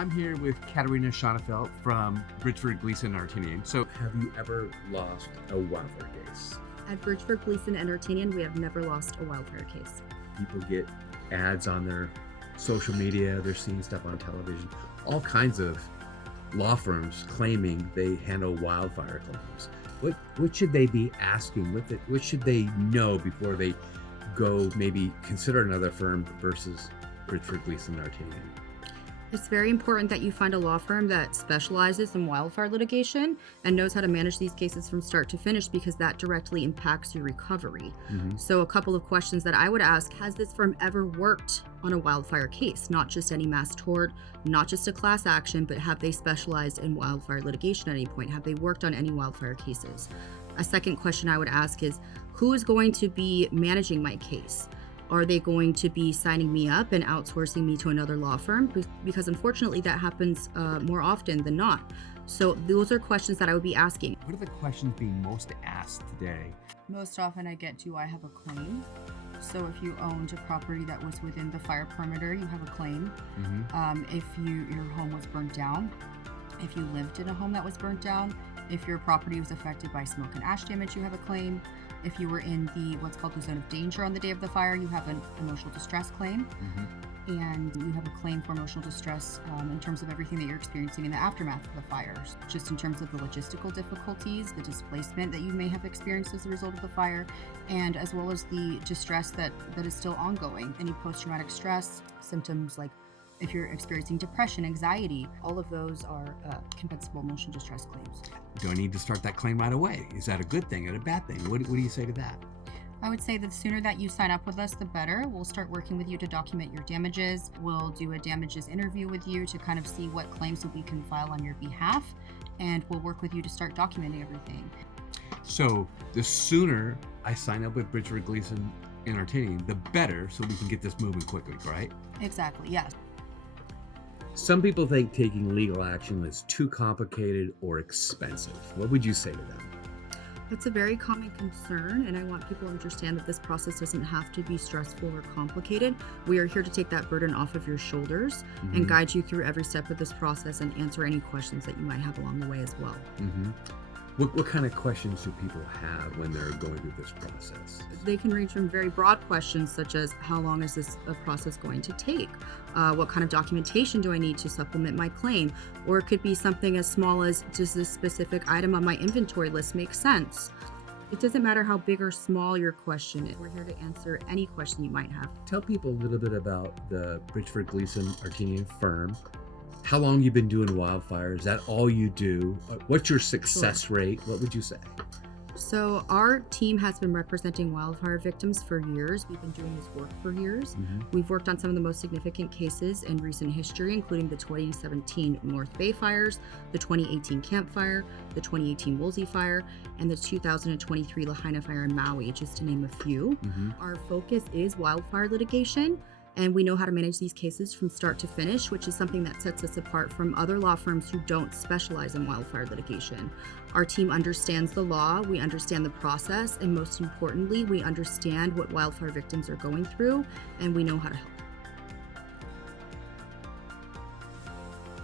I'm here with Katarina Shonafelt from Bridgford, Gleason Artinian. So, have you ever lost a wildfire case? At Bridgford, Gleason Artinian, we have never lost a wildfire case. People get ads on their social media, they're seeing stuff on television, all kinds of law firms claiming they handle wildfire claims. What should they be asking? What should they know before they go maybe consider another firm versus Bridgford, Gleason Artinian? It's very important that you find a law firm that specializes in wildfire litigation and knows how to manage these cases from start to finish, because that directly impacts your recovery. So a couple of questions that I would ask: has this firm ever worked on a wildfire case? Not just any mass tort, not just a class action, but have they specialized in wildfire litigation at any point? Have they worked on any wildfire cases? A second question I would ask is, who is going to be managing my case? Are they going to be signing me up and outsourcing me to another law firm? Because unfortunately that happens more often than not. So those are questions that I would be asking. What are the questions being most asked today? Most often I get, do I have a claim? So if you owned a property that was within the fire perimeter, you have a claim. If your home was burnt down, if you lived in a home that was burnt down, if your property was affected by smoke and ash damage, you have a claim. If you were in what's called the zone of danger on the day of the fire, you have an emotional distress claim. And you have a claim for emotional distress in terms of everything that you're experiencing in the aftermath of the fires, just in terms of the logistical difficulties, the displacement that you may have experienced as a result of the fire, and as well as the distress that is still ongoing. Any post-traumatic stress symptoms, like if you're experiencing depression, anxiety, all of those are compensable emotional distress claims. Do I need to start that claim right away? Is that a good thing or a bad thing? What do you say to that? I would say that the sooner that you sign up with us, the better. We'll start working with you to document your damages. We'll do a damages interview with you to kind of see what claims that we can file on your behalf, and we'll work with you to start documenting everything. So the sooner I sign up with Bridgford, Gleason and Artinian, the better, so we can get this moving quickly, right? Exactly, yes. Some people think taking legal action is too complicated or expensive. What would you say to them? It's a very common concern, and I want people to understand that this process doesn't have to be stressful or complicated. We are here to take that burden off of your shoulders and guide you through every step of this process and answer any questions that you might have along the way as well. What kind of questions do people have when they're going through this process? They can range from very broad questions such as, how long is this process going to take? What kind of documentation do I need to supplement my claim? Or it could be something as small as, does this specific item on my inventory list make sense? It doesn't matter how big or small your question is. We're here to answer any question you might have. Tell people a little bit about the Bridgford, Gleason Artinian firm. How long you've been doing wildfire? Is that all you do? What's your success rate? What would you say? So our team has been representing wildfire victims for years. We've been doing this work for years. We've worked on some of the most significant cases in recent history, including the 2017 North Bay fires, the 2018 Camp Fire, the 2018 Woolsey Fire, and the 2023 Lahaina Fire in Maui, just to name a few. Our focus is wildfire litigation, and we know how to manage these cases from start to finish, which is something that sets us apart from other law firms who don't specialize in wildfire litigation. Our team understands the law, we understand the process, and most importantly, we understand what wildfire victims are going through, and we know how to help.